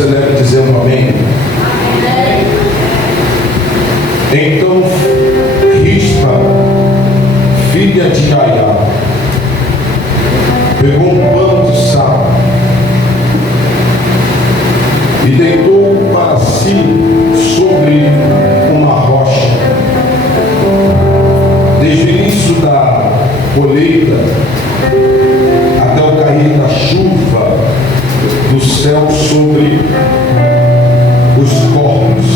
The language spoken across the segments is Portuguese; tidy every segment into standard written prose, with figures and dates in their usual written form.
você deve dizer um amém. Então Rispa, filha de Aiá, pegou um pano de saco e deitou para si sobre uma rocha. Desde o início da colheita até o cair da chuva do céu sobre os corpos,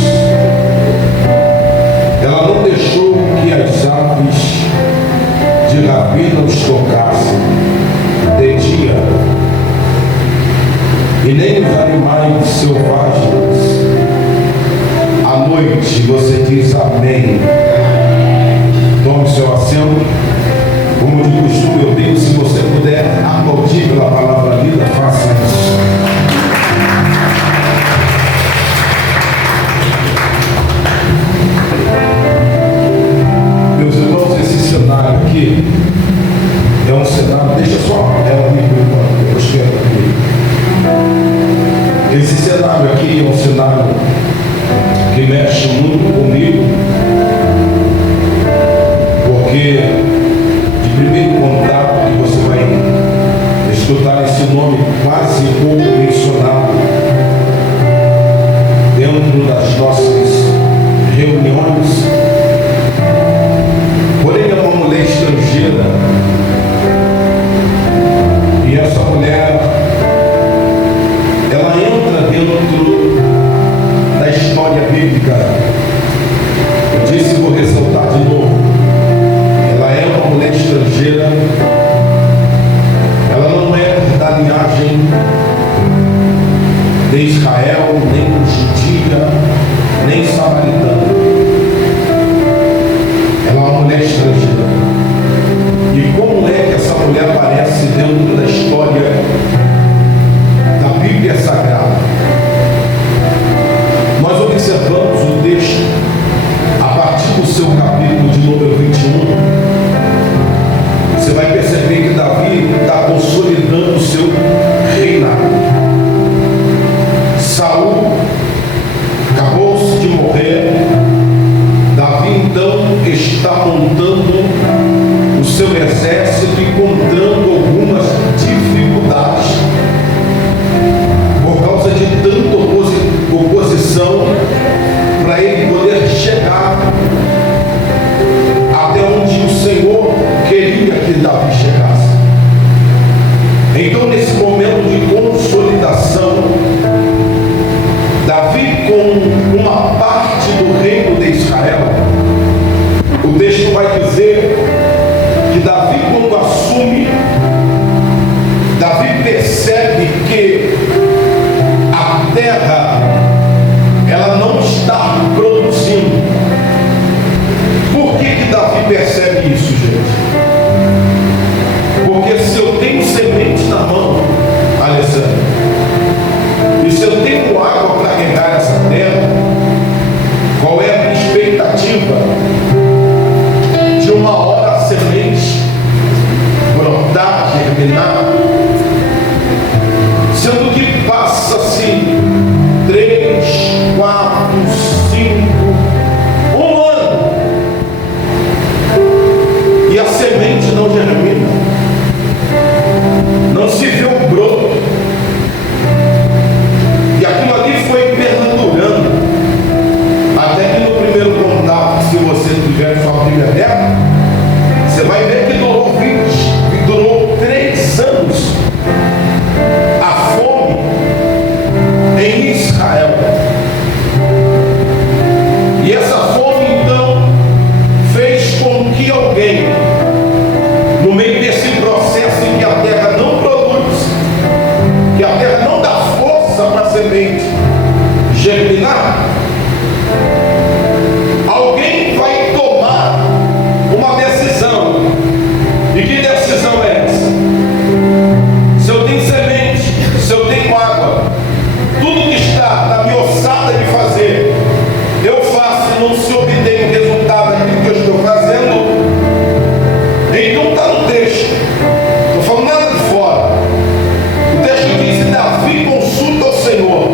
ela não deixou que as aves de rapina os tocassem de dia, e nem os animais selvagens à noite. Você diz amém. Tome seu assento. Como de costume, eu digo, se você puder aplaudir pela palavra vida, faça isso. Meus irmãos, esse cenário aqui é um cenário, deixa só ela ali por enquanto, depois quero aqui. Esse cenário aqui é um cenário que mexe muito comigo, porque de primeiro contato que você vai escutar esse nome quase pouco mencionado dentro das nossas reuniões, porém é uma mulher estrangeira, e essa mulher, ela entra dentro da história bíblica. Eu disse e vou ressaltar de novo, ela é uma mulher estrangeira, ela não é da linhagem de Israel, nem judia, nem samaritana. Ela é uma mulher estrangeira. E como é que essa mulher aparece dentro da história da Bíblia Sagrada? Nós observamos o texto a partir do seu capítulo de número 21. Você vai perceber que Davi está consolidando o seu reinado. Saul acabou-se de morrer. Davi então está montando o seu exército, encontrando algumas dificuldades por causa de tanta oposição, para ele poder chegar até onde o Senhor queria que Davi chegasse. Então, nesse momento de consolidação, Davi, com uma parte do reino de Israel, o texto vai dizer que Davi, quando assume, Davi percebe que a terra, ela não está produzindo. Por que Davi percebe isso, gente? Porque se eu tenho semente na mão, Alessandro, e se eu tenho água para regar essa terra, qual é a minha expectativa? De uma hora a semente brotar, germinar, sendo que passa-se 3, 4, 5, 1 ano, e a semente não germina, não se vê um broto, e aquilo ali foi perdurando, até que no primeiro contato, se você tiver sua Bíblia aberta, você vai ver que durou 3 anos a fome em Israel. E essa fome então fez com que alguém, no meio desse processo em que a terra não produz, que a terra não dá força para a semente germinar, alguém vai tomar uma decisão. E que decisão é essa? Se eu tenho semente, se eu tenho água, tudo que está na minha ossada de fazer, eu faço e não se obtém o resultado daquilo que eu estou fazendo, então está no texto. Não estou falando nada de fora. O texto diz: Davi consulta o Senhor.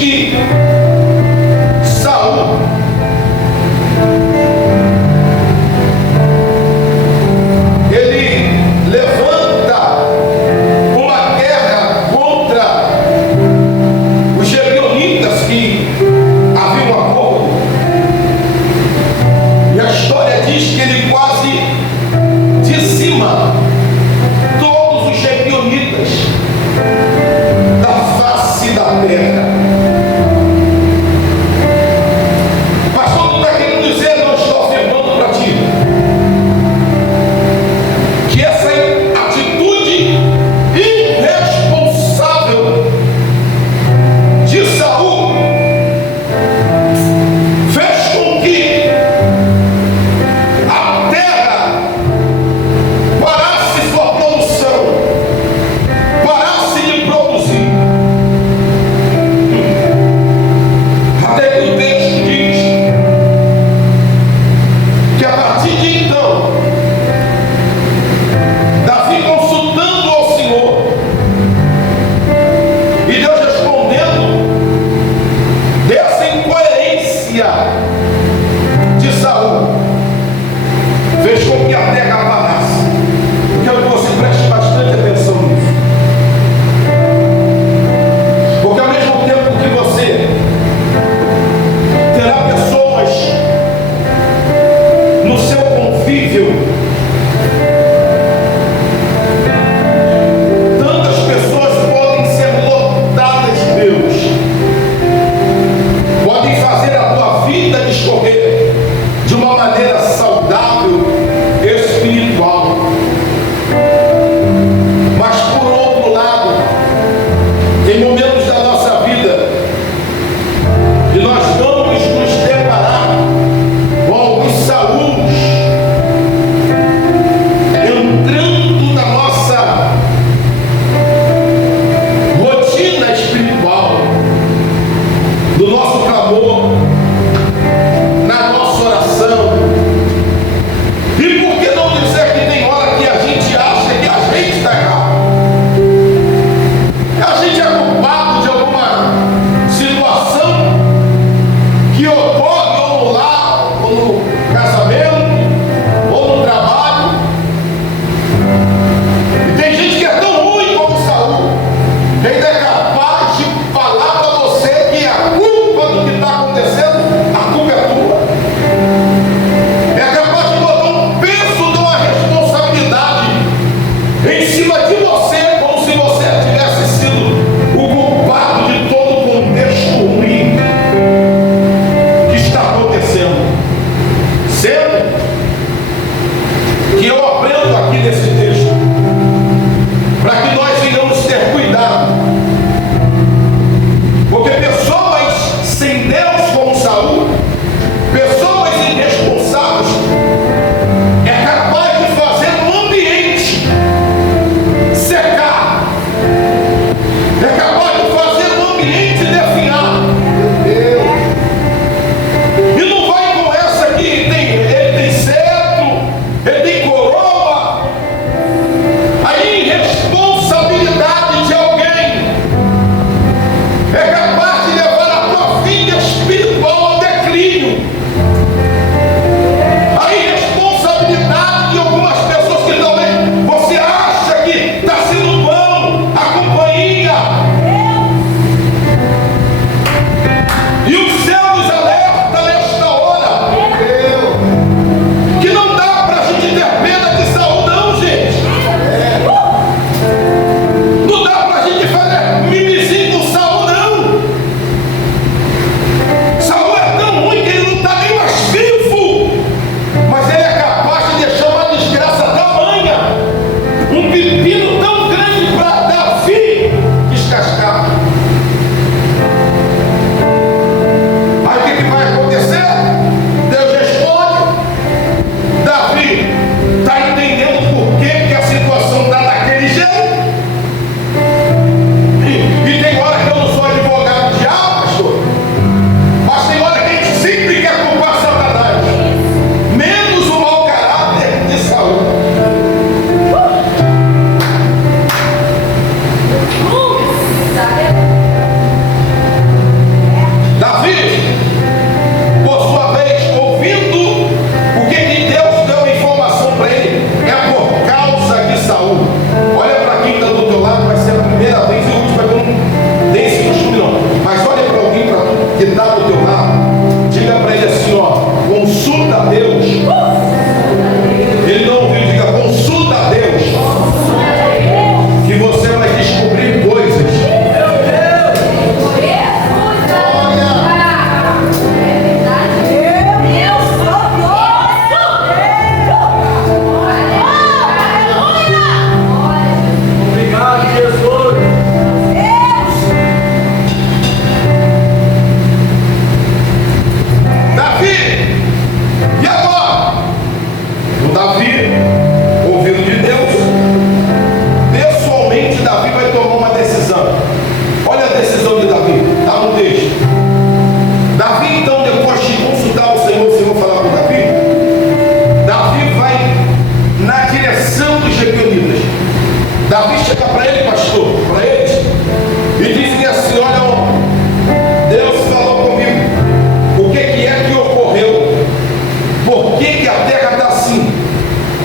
que Saul ele levanta uma guerra contra os gibeonitas que havia um acordo. E a história diz que ele quase dizima todos os gibeonitas da face da terra. Pastor, tu está querendo dizer, não estou afirmando para ti, que essa atitude irresponsável de Saul fez com que a terra parasse sua produção, parasse de produzir. Até que o texto diz que a partir de então, Davi consultando ao Senhor e Deus respondendo dessa incoerência de Saul, fez com que a terra parasse. Eu quero que você preste bastante atenção nisso, porque ao mesmo tempo que você terá pessoas no seu convívio, tantas pessoas podem ser lotadas de Deus, podem fazer a tua vida discorrer de uma maneira saudável, espiritual. Mas por outro lado, tem momentos da nossa vida que nós vamos nos deparar com alguns Sauls entrando na nossa rotina espiritual, no nosso clamor, na nossa oração. E por que não dizer que tem hora que a gente acha que a gente está errado? A gente é culpado de alguma situação que ocorre ou no lar, ou no casamento, ou no trabalho. E tem gente que é tão ruim como Saul, que ainda é capaz de falar para você que a culpa do que está acontecendo, a culpa é tua. É capaz de botar um peso de uma responsabilidade em cima de você, como se você tivesse sido o culpado de todo o contexto ruim que está acontecendo. Sendo que eu aprendo aqui nesse texto, para que nós venhamos ter cuidado, porque pessoas sem Deus como Saul, pessoas irresponsáveis, é capaz de fazer um ambiente secar, é capaz de fazer um ambiente definhar. E não vai com essa que ele tem cetro, ele tem coroa. A irresponsabilidade de alguém é capaz de levar a tua vida espiritual ao declínio. A irresponsabilidade de algumas pessoas que talvez você acha que está sendo bom, a companhia,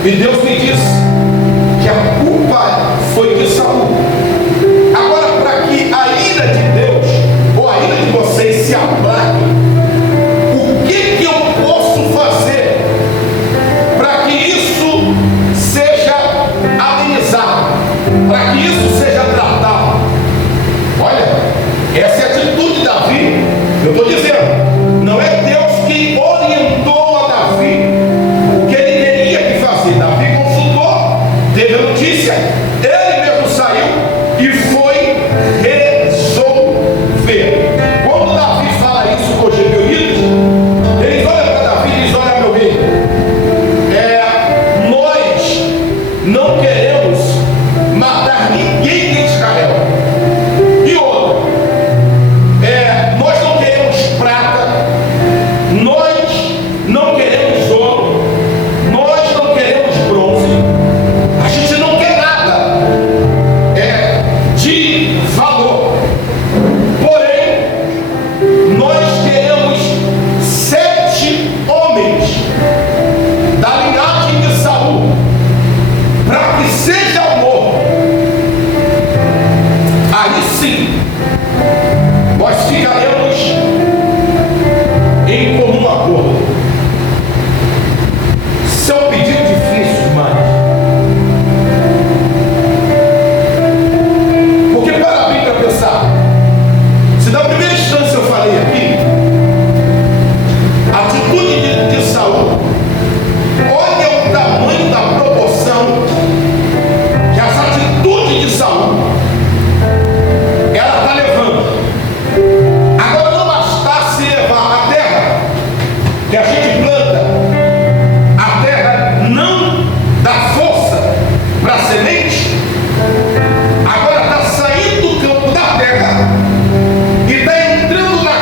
E Deus me disse que a culpa foi de Saul. Agora, para que a ira de Deus, ou a ira de vocês, se aplaque, o que eu posso fazer para que isso seja amenizado, para que isso seja tratado? Olha, essa é a atitude de Davi. Eu estou dizendo, não é Deus que orientou a Davi o que ele teria que fazer. Davi consultou, teve a notícia, ele mesmo saiu e foi resolver. Quando Davi fala isso com os gibeonitas, eles olham para Davi e dizem: olha, meu rei, nós não queremos matar ninguém de Israel. E outra, nós não queremos prata, nós não queremos ouro, nós não queremos bronze, a gente não quer nada de valor. Porém, nós queremos 7 homens da linhagem de Saul, para que seja morto. Aí sim, nós ficaremos em comum acordo. Isso é um pedido difícil demais. Porque para mim, para pensar, se na primeira instância eu falei aqui, a atitude de Saul, olha o tamanho da proporção que as atitudes de Saul ela está levando. Agora, não bastasse levar a terra que a gente planta, a terra não dá força para a semente, agora está saindo do campo da terra e está entrando na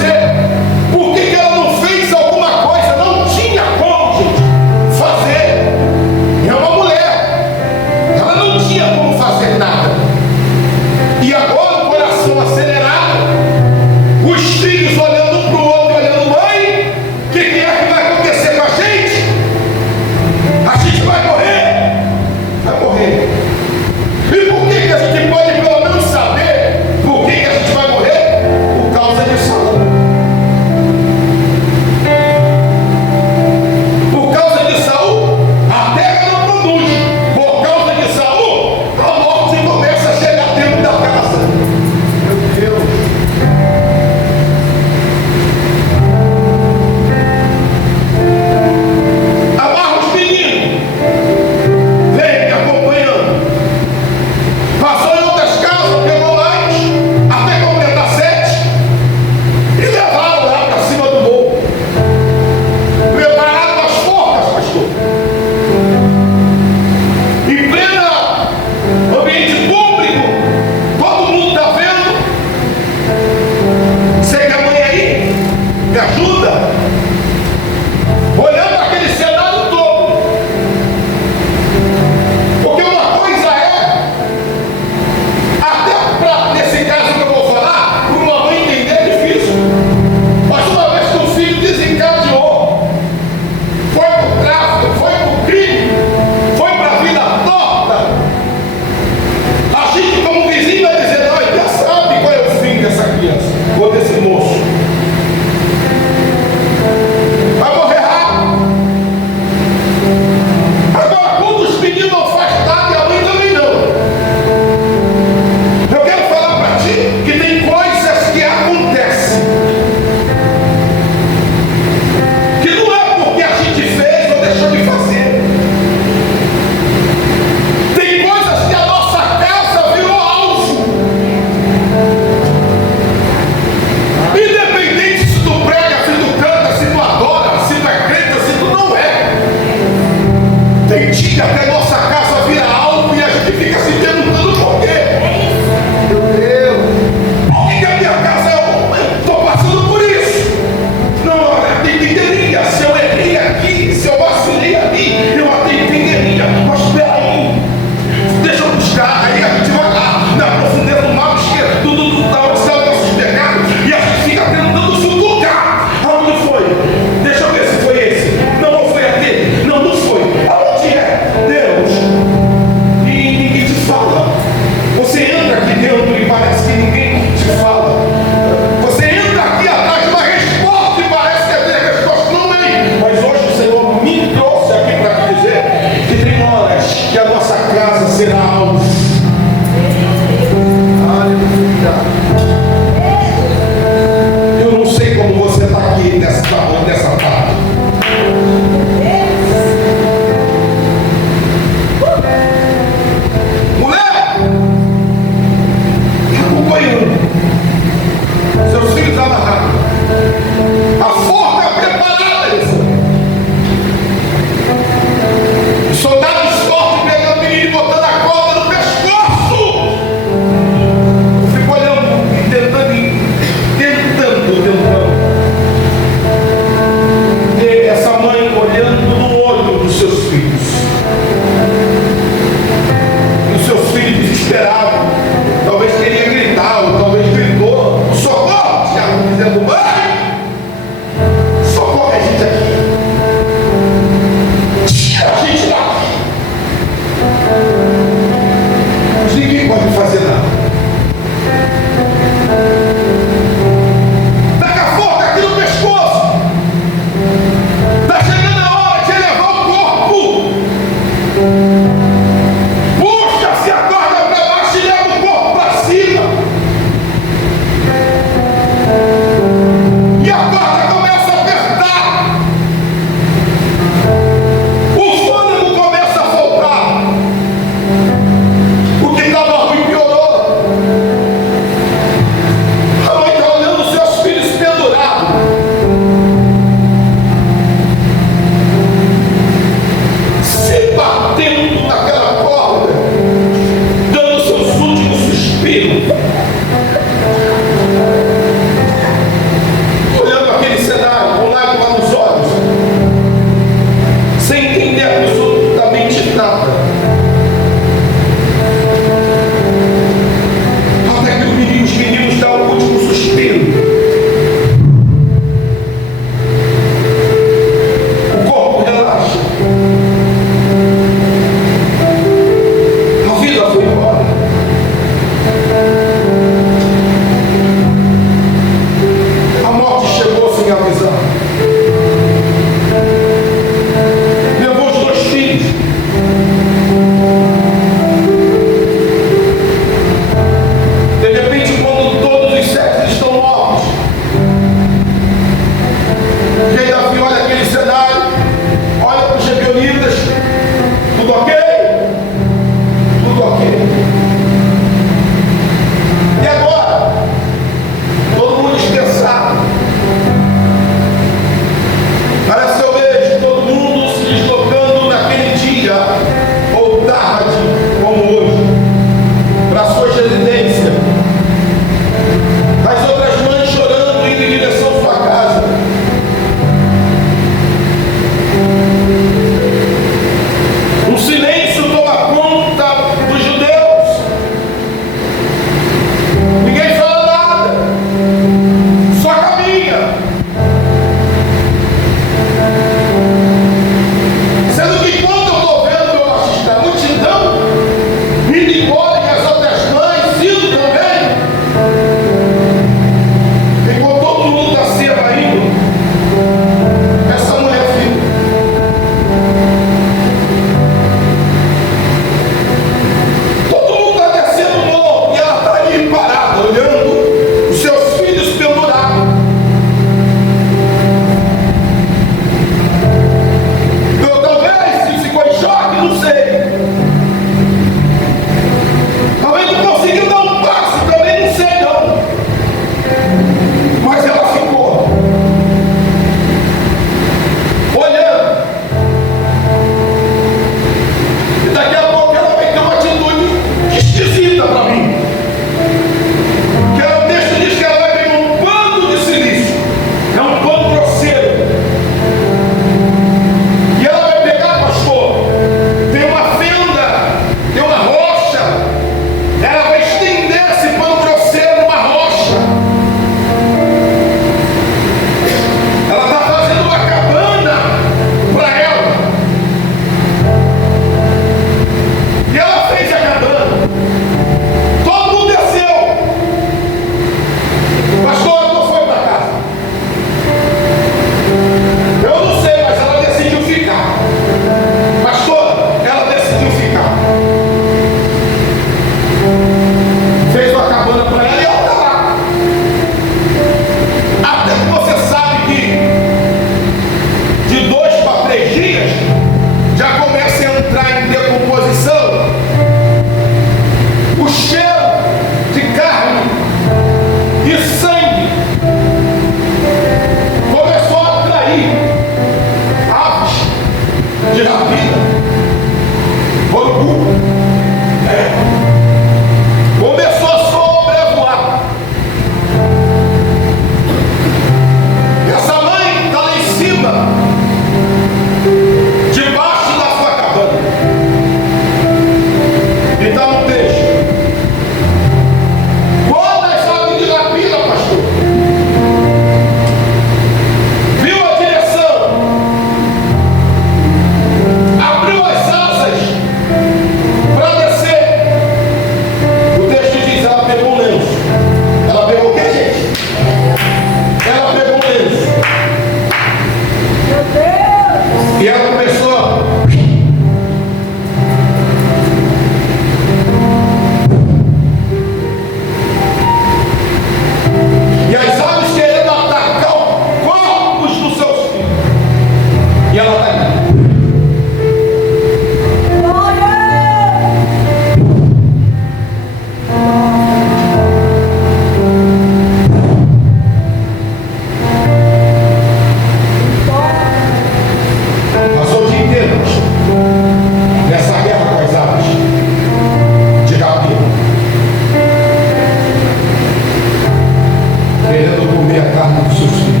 a carne dos seus filhos.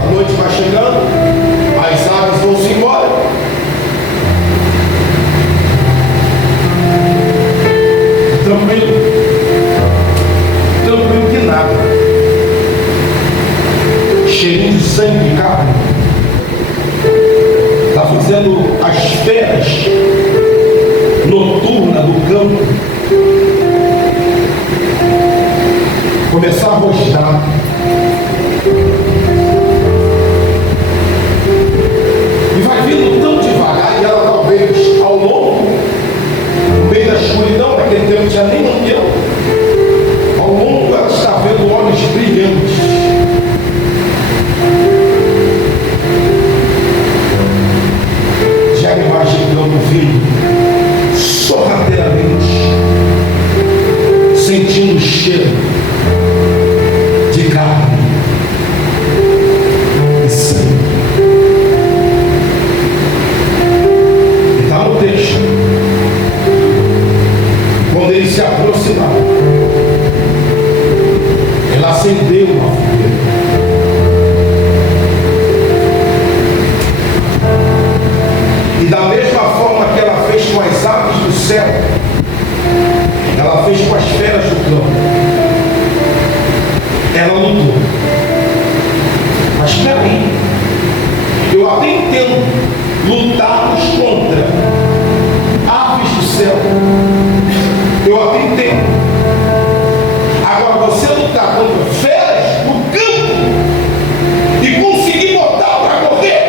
A noite vai chegando, as aves vão se embora. Tranquilo, tranquilo que nada. Cheirinho de sangue de carne. Está fazendo as feras noturnas do campo começar a rosnar. E vai vindo tão devagar, e ela talvez ao longo, no meio da escuridão, naquele tempo já nem lampião, ao longo ela está vendo olhos brilhantes. Já imaginando vindo sorrateiramente, sentindo o cheiro de carne e sangue. E está no texto. Quando ele se aproximava, ela acendeu uma fogueira. E da mesma forma que ela fez com as aves do céu, ela fez com as feras do campo. Ela lutou. Mas espera aí, eu até entendo lutarmos contra aves do céu. Eu até entendo. Agora você lutar contra feras do campo e conseguir botar para correr.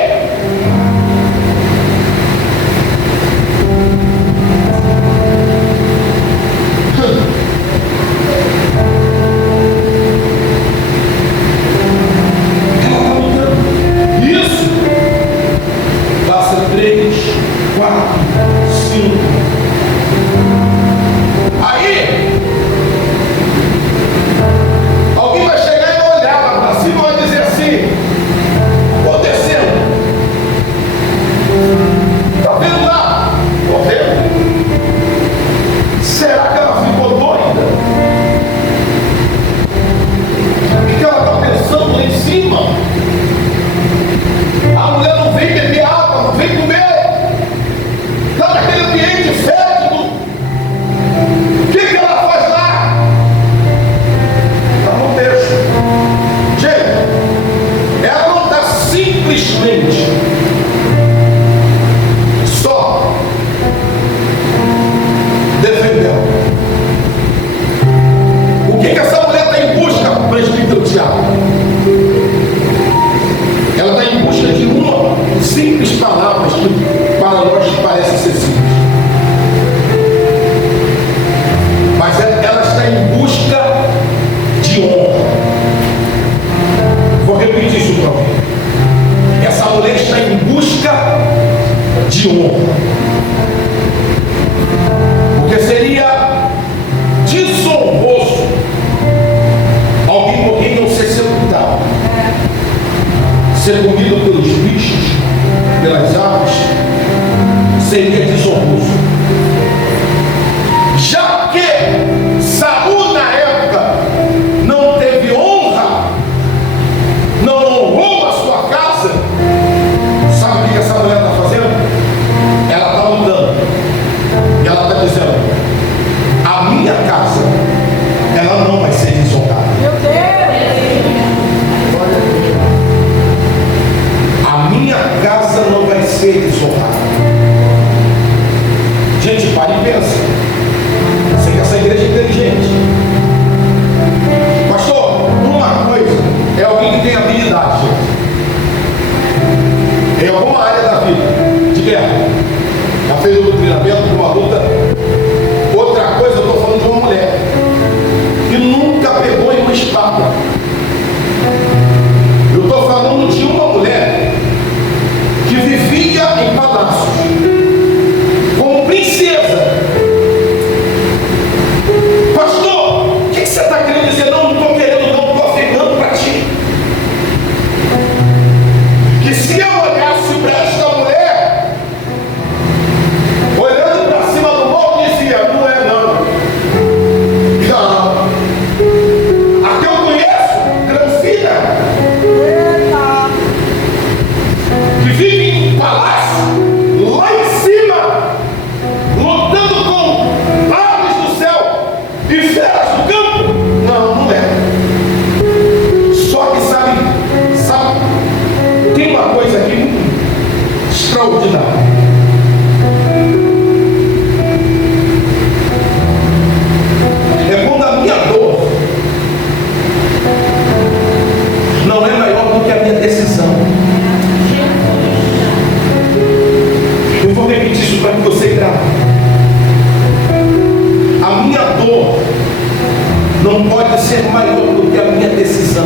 não pode ser maior do que a minha decisão.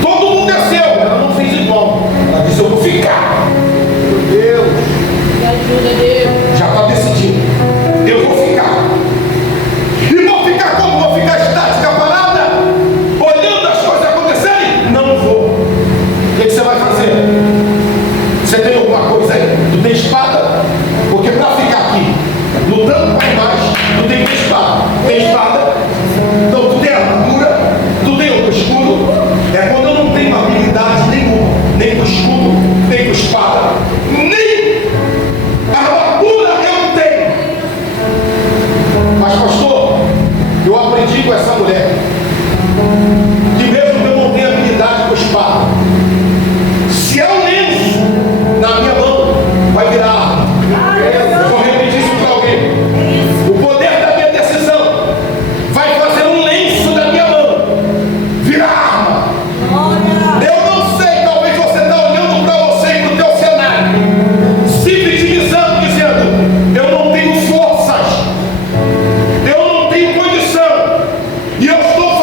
Todo mundo desceu, ela não fez igual. Ela disse: eu vou ficar. Meu Deus, me ajuda, Deus. Já está decidindo. Eu vou ficar. E vou ficar como? Vou ficar estática, parada, olhando as coisas acontecerem? Não vou. O que você vai fazer? Você tem alguma coisa aí? Tu tem espada? Porque para ficar aqui lutando com mais, tu tem que ter espada. Tem espada? Então tu tem armadura, tu tem o escudo. É quando eu não tenho habilidade nenhuma, nem com escudo, nem com espada, nem armadura eu não tenho. Mas pastor, eu aprendi com essa mulher que mesmo que eu não tenha habilidade com espada, se é um lenço na minha mão, vai virar arma. Eu vou repetir isso para alguém. O poder da minha decisão vai fazer um lenço da minha mão virar arma. Eu não sei, talvez você está olhando para você e para o teu cenário, se vitimizando, dizendo: eu não tenho forças, eu não tenho condição, e eu estou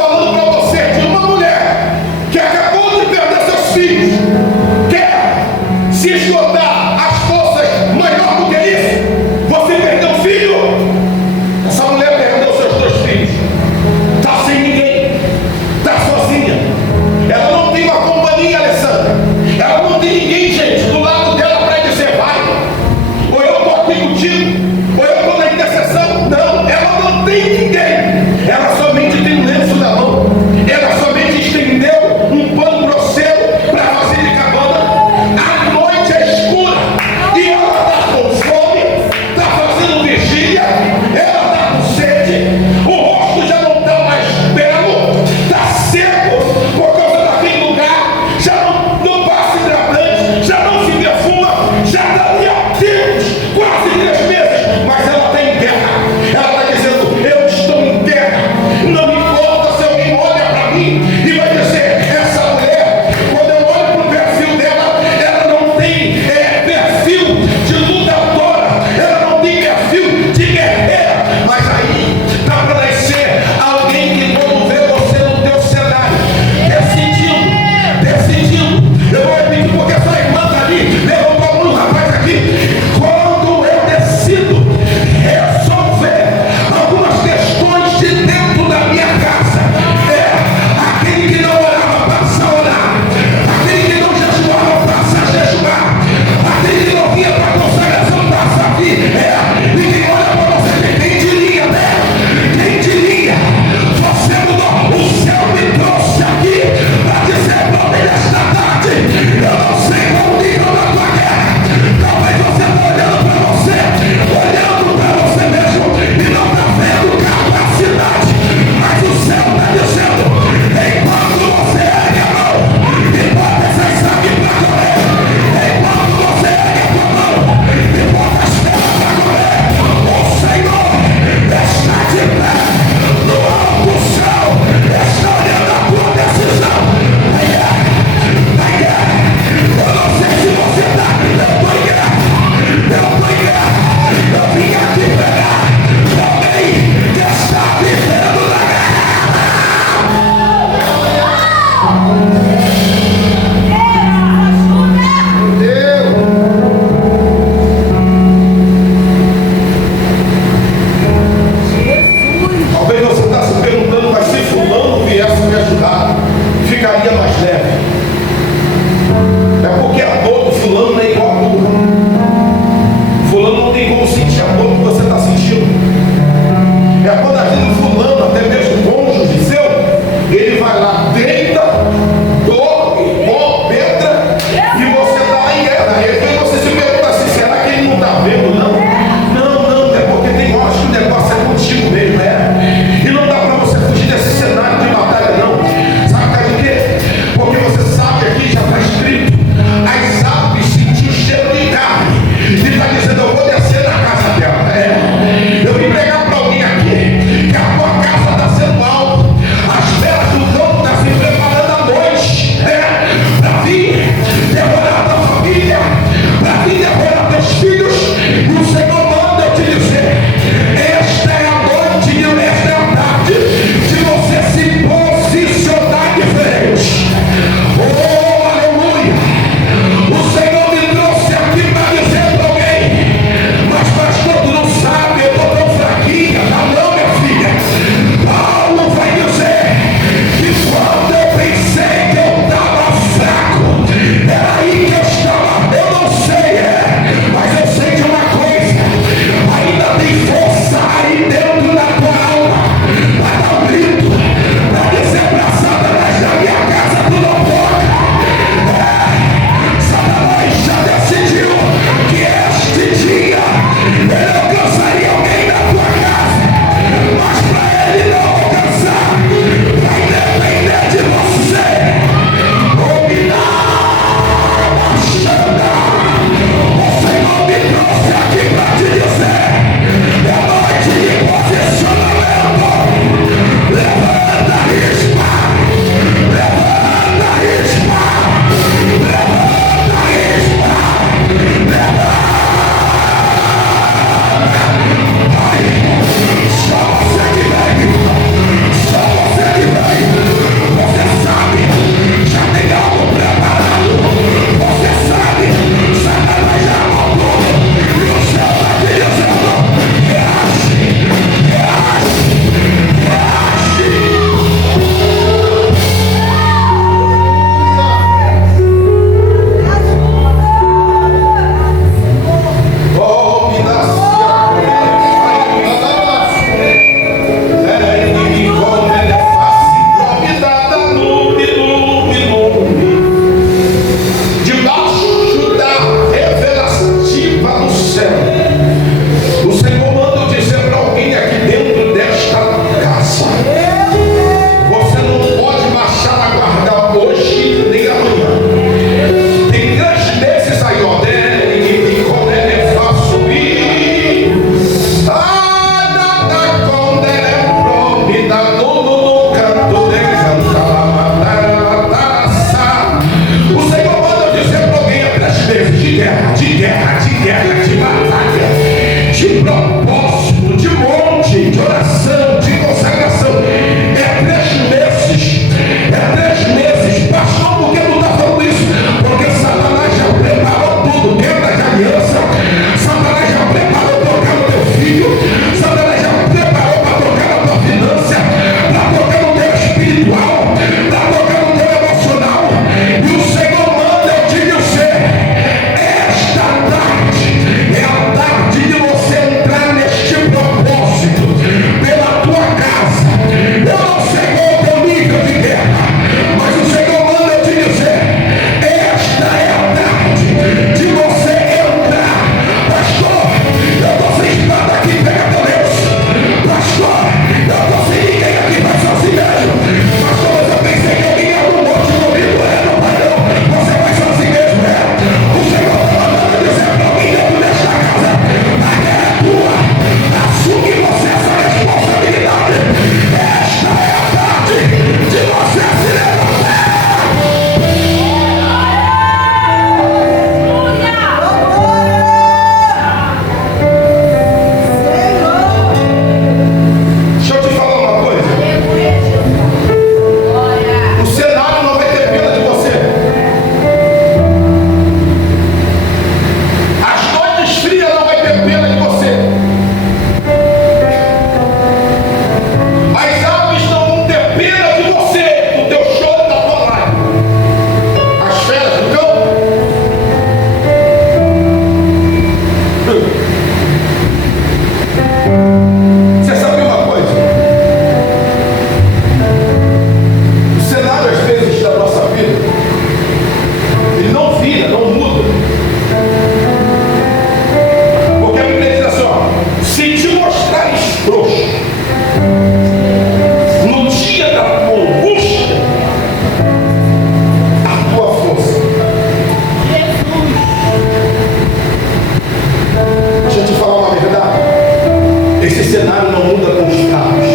muda com os fracos.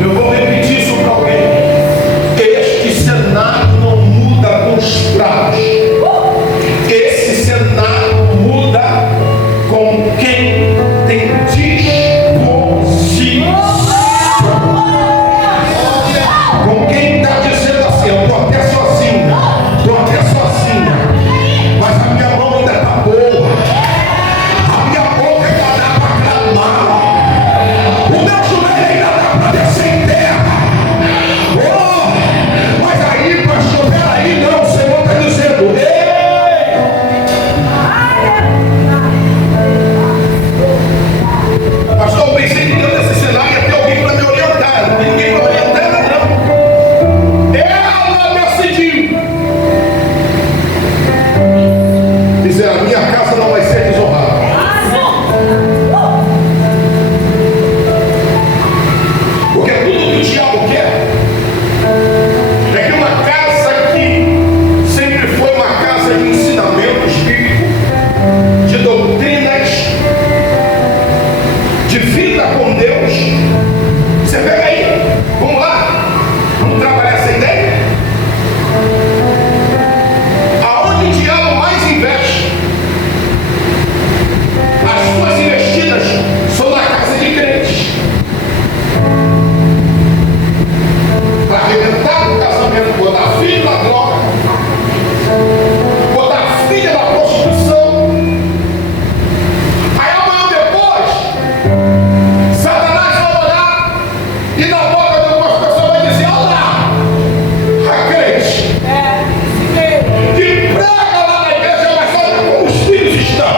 Eu vou repetir isso para alguém. Este cenário não muda com os fracos. Esse cenário muda com quem tem disposição. Com quem está dizendo assim: eu estou até sozinha, mas a minha mão ainda está boa, a minha boca ainda dá para clamar, o meu joelho ainda dá para descer em terra. Oh, mas aí, pastor, peraí, não, o Senhor está dizendo: ei! Pastor, eu pensei que dentro desse cenário ia ter alguém para me orientar. Não tem ninguém para me orientar, não. Ela decidiu dizer: a minha casa não vai ser desonrada. Porque tudo que o diabo quer é que uma casa que sempre foi uma casa de ensinamentos bíblicos, de doutrinas, de vida com Deus. Você pega aí, vamos lá, vamos trabalhar essa ideia. Aonde o diabo mais investe, as suas investidas são na casa de crentes, para arrebentar o casamento, botar filho na droga, botar filha na prostituição. Aí amanhã depois, Satanás vai olhar e na boca de algumas pessoas vai dizer: olha lá, a crente que prega lá na igreja, mas olha como os filhos estão.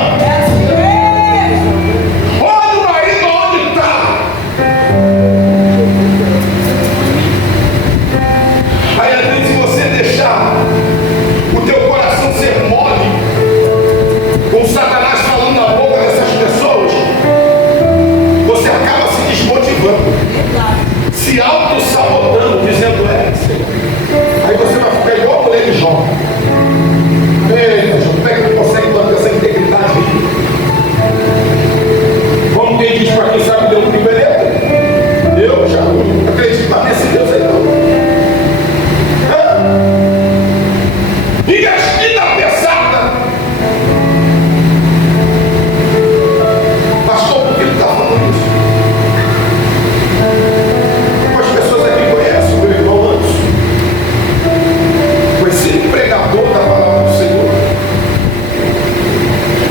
Olha o marido onde está. Aí às vezes, se você deixar o teu coração ser mole, com Satanás falando na boca dessas pessoas, você acaba se desmotivando, se auto-sabotando, dizendo: Senhor. Aí você vai ficar igual a mulher de Jó. Eita, Jó, como é que tu consegue manter essa integridade aí? Como quem diz para quem sabe Deus tem beleza? Eu já não acredito nesse Deus aí não. Investida pesada. Pastor, por que ele está falando isso? Algumas pessoas aqui conhecem o meu irmão Anderson. Foi sempre pregador da palavra do Senhor.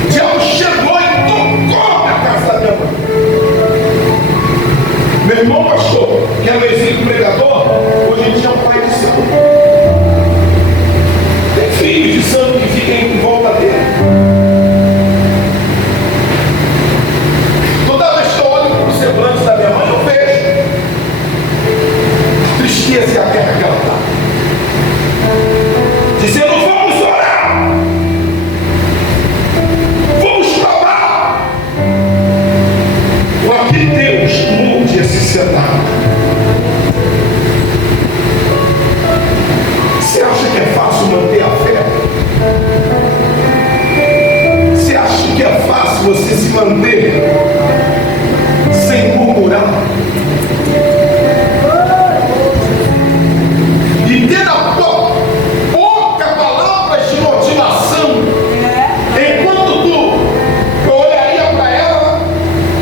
O diabo chegou e tocou na casa da minha mãe. Meu irmão pastor, que era um exílio pregador, hoje em dia é um pai de santo. Tem filhos de santo que ficam em volta dele. Toda vez que eu olho para o semblante da minha mãe, eu vejo tristeza e a guerra que ela está. Dizendo: vamos orar, vamos clamar, para que Deus mude esse cenário. Você acha que é fácil manter a fé? Você acha que é fácil você se manter sem murmurar? E ter na tua boca palavras de motivação, enquanto eu olharia para ela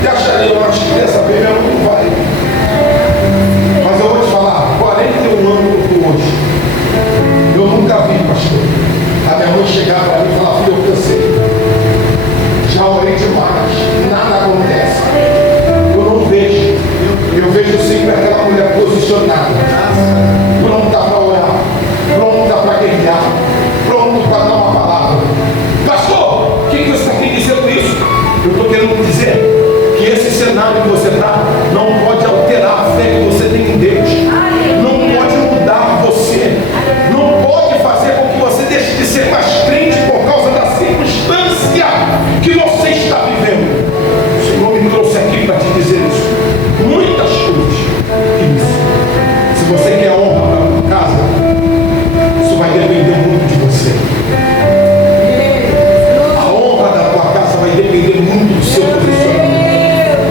e acharia: eu acho que dessa vez minha mãe não vai. Mas eu vou te falar, 41 anos eu estou hoje. Eu nunca vi, pastor, a minha mãe chegar para mim e falar: filho, eu cansei, já orei demais, nada acontece. Eu não vejo. Eu vejo sempre aquela mulher posicionada, pronta para orar, pronta para guerrear, pronta para dar uma palavra. Pastor, o que você está querendo dizer com isso? Eu estou querendo dizer que esse cenário que você está não pode alterar a fé que você tem em Deus, não pode mudar você, não pode fazer com que você deixe de ser mais crente por causa da circunstância que você está vivendo. O Senhor me trouxe aqui para te dizer isso. Muitas coisas. Isso. Se você quer honra para a tua casa, isso vai depender muito de você. A honra da tua casa vai depender muito do seu posicionamento.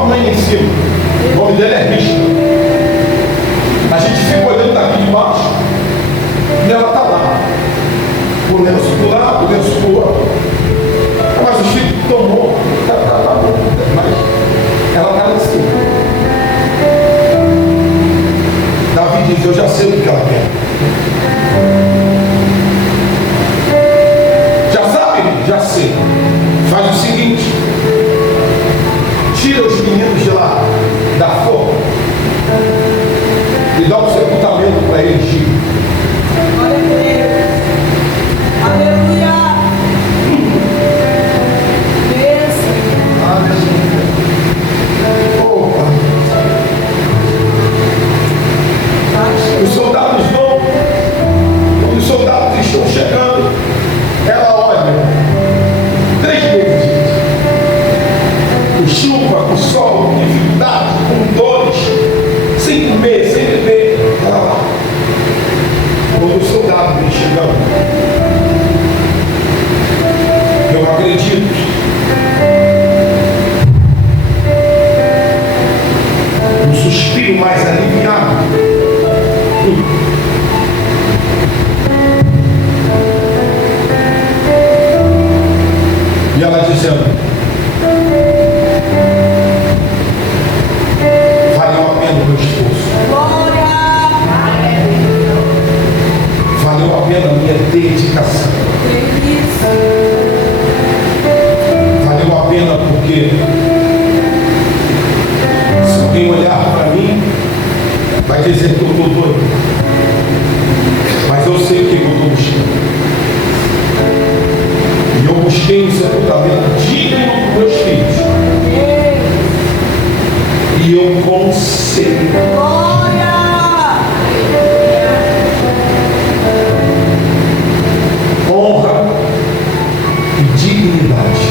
uma mãe em cima. O nome dela é Rista. A gente fica olhando daqui de baixo e ela está lá. O lenço para um lado, o lenço para o outro. Mas o Chico tomou. Tá bom. Mas ela está lá em cima. Davi diz: eu já sei o que ela quer. Já sabe? Já sei. Faz o seguinte: tira os meninos de lá, da forma, e dá um sepultamento para eles, Chico. Glória a Deus. Aleluia. Opa. Os soldados vão. Quando os soldados estão chegando, ela olha 3 vezes, gente. Com chuva, com sol, com dificuldade, com dores, sem comer, sem beber. Ela lá. Quando os soldados vêm chegando, eu acredito. Um suspiro mais aliviado. E ela dizendo: valeu a pena o meu esforço. Valeu a pena a minha dedicação. Valeu a pena porque se alguém olhar para mim, vai dizer que eu estou doido. Mas eu sei o que eu estou buscando. E eu busquei um sepultamento digno dos meus filhos. E eu consegui. Honra e dignidade.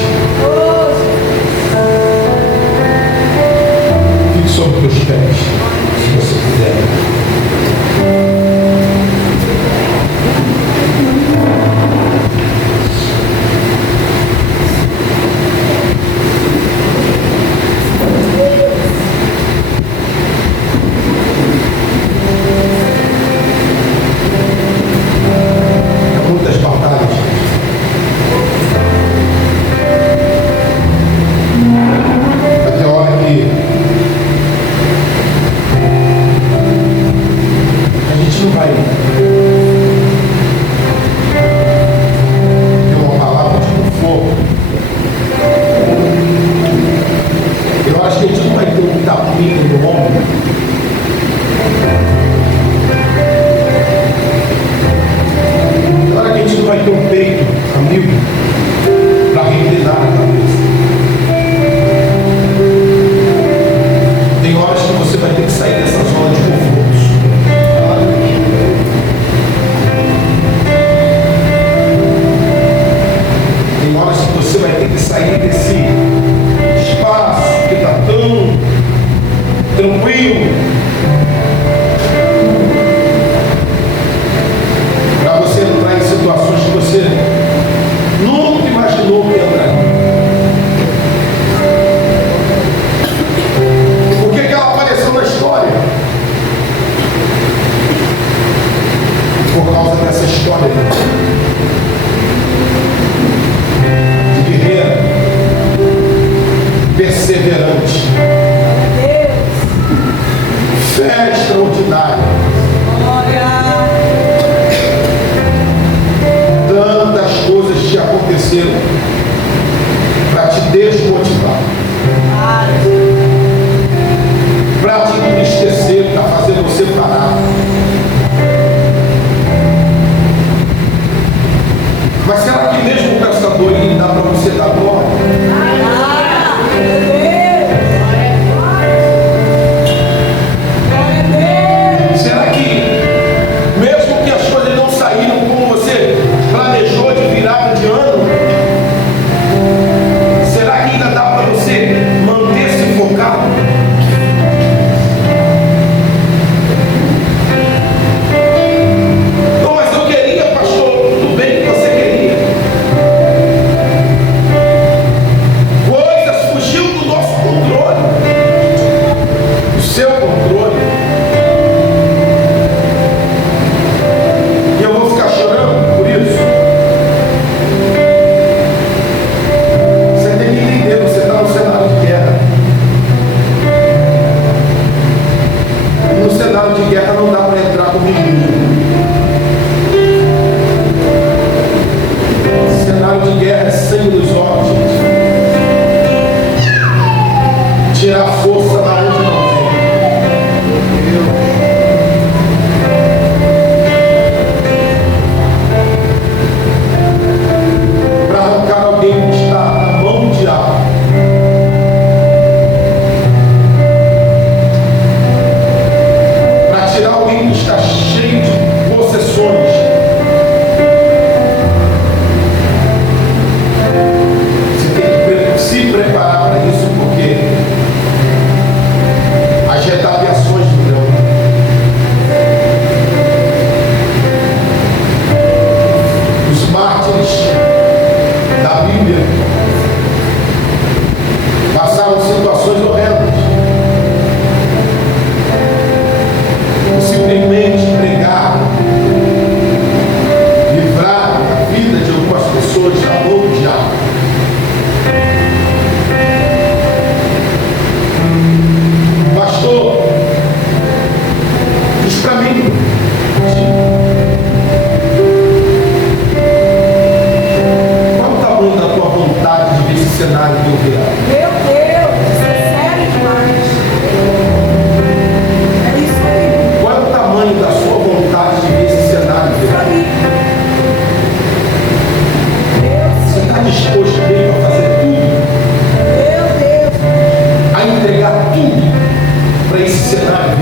Fique sobre os teus pés, se você puder. Muitas batalhas. Até a hora que a gente não vai ter uma palavra de conforto. Eu acho que a gente não vai ter um tapinha no ombro. Claro que a gente não vai ter um peito, amigo, para reclinar a cabeça. Tem horas que você vai ter que sair dessa zona de conforto. Tem horas que você vai ter que sair desse espaço que está tão tranquilo, para você entrar em situações que você nunca imaginou que ia entrar. Por que ela apareceu na história? Por causa dessa história de guerreira perseverante, fé extraordinária. Tantas coisas te aconteceram para te desmotivar, para te entristecer, para fazer você parar. Mas será que mesmo com essa dor aí dá para você dar glória? Será que mesmo que as coisas não saíram como você planejou de virada de ano, será que ainda dá para você tirar força da onde não tem. Para arrancar alguém que está na mão do diabo. Para tirar alguém que está cheio de possessões. Você tem que se preparar para isso, porque as retaliações virão. Os mártires da Bíblia passaram situações horrendas. Por simplesmente pregar, livrar a vida de algumas pessoas da mão do diabo. Pastor, diz para mim, qual o tamanho da tua vontade de ver esse cenário que eu virar? Meu Deus, isso é sério demais. É isso aí. Qual é o tamanho da sua vontade de ver esse cenário Isso virar? aí. Deus, Você está disposto mesmo a fazer tudo, meu Deus. a entregar tudo para esse cenário